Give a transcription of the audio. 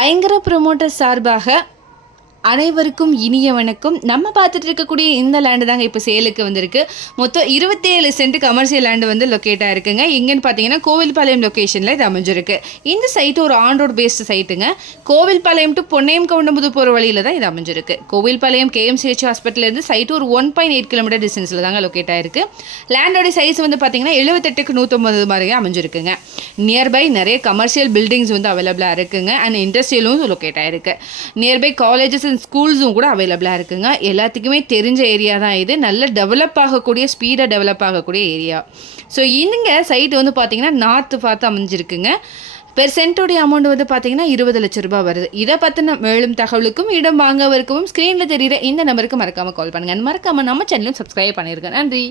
ஐங்கர promoter சார்பாக அனைவருக்கும் இனிய வணக்கம். நம்ம பார்த்துட்டு இருக்கக்கூடிய இந்த லேண்டு தாங்க இப்போ சேலுக்கு வந்திருக்கு. மொத்தம் 27 சென்ட் கமர்ஷியல் லேண்டு வந்து லொக்கேட் ஆகிருக்குங்க. எங்கன்னு பார்த்தீங்கன்னா கோவில்பாளையம் லொக்கேஷனில் இது அமைஞ்சிருக்கு. இந்த சைட்டு ஒரு ஆன் ரோடு பேஸ்டு சைட்டுங்க. கோவில்பாளையம் டு பொன்னையம் கவுண்டம்புதூர் போகிற வழியில் தான் இது அமைஞ்சிருக்கு. கோவில்பாளையம் KMCH ஹாஸ்பிட்டலேருந்து சைட்டு ஒரு 1.8 கிலோமீட்டர் டிஸ்டன்ஸில் தாங்க லொக்கேட் ஆகிருக்கு. லேண்டோட சைஸ் வந்து பார்த்தீங்கன்னா 78க்கு 150 மாதிரி அமைஞ்சிருக்குங்க. நியர்பை நிறைய கமர்ஷியல் பில்டிங்ஸ் வந்து அவைலபிளாக இருக்குங்க. அண்ட் இண்டஸ்ட்ரியலும் லொக்கேட் ஆகிருக்கு. நியர்பை காலேஜஸ் ஸ்கூல்ஸும் கூட அவைலபிளாக இருக்குங்க. எல்லாத்துக்குமே தெரிஞ்ச ஏரியா தான் இது. நல்ல டெவலப் ஆகக்கூடிய ஸ்பீடாக டெவலப் ஆகக்கூடிய ஏரியா. ஸோ இங்கே சைட்டு வந்து பார்த்தீங்கன்னா நார்த்து பார்த்து அமைஞ்சிருக்குங்க. பெர் சென்ட்டோடைய அமௌண்ட் வந்து பார்த்தீங்கன்னா 20 லட்ச ரூபாய் வருது. இதை பற்றின மேலும் தகவலுக்கும் இடம் வாங்கவருக்கும் ஸ்க்ரீனில் தெரிகிற இந்த நம்பருக்கு மறக்காமல் கால் பண்ணுங்கள். மறக்காமல் நம்ம சேனலும் சப்ஸ்கிரைப் பண்ணியிருக்கேன். நன்றி.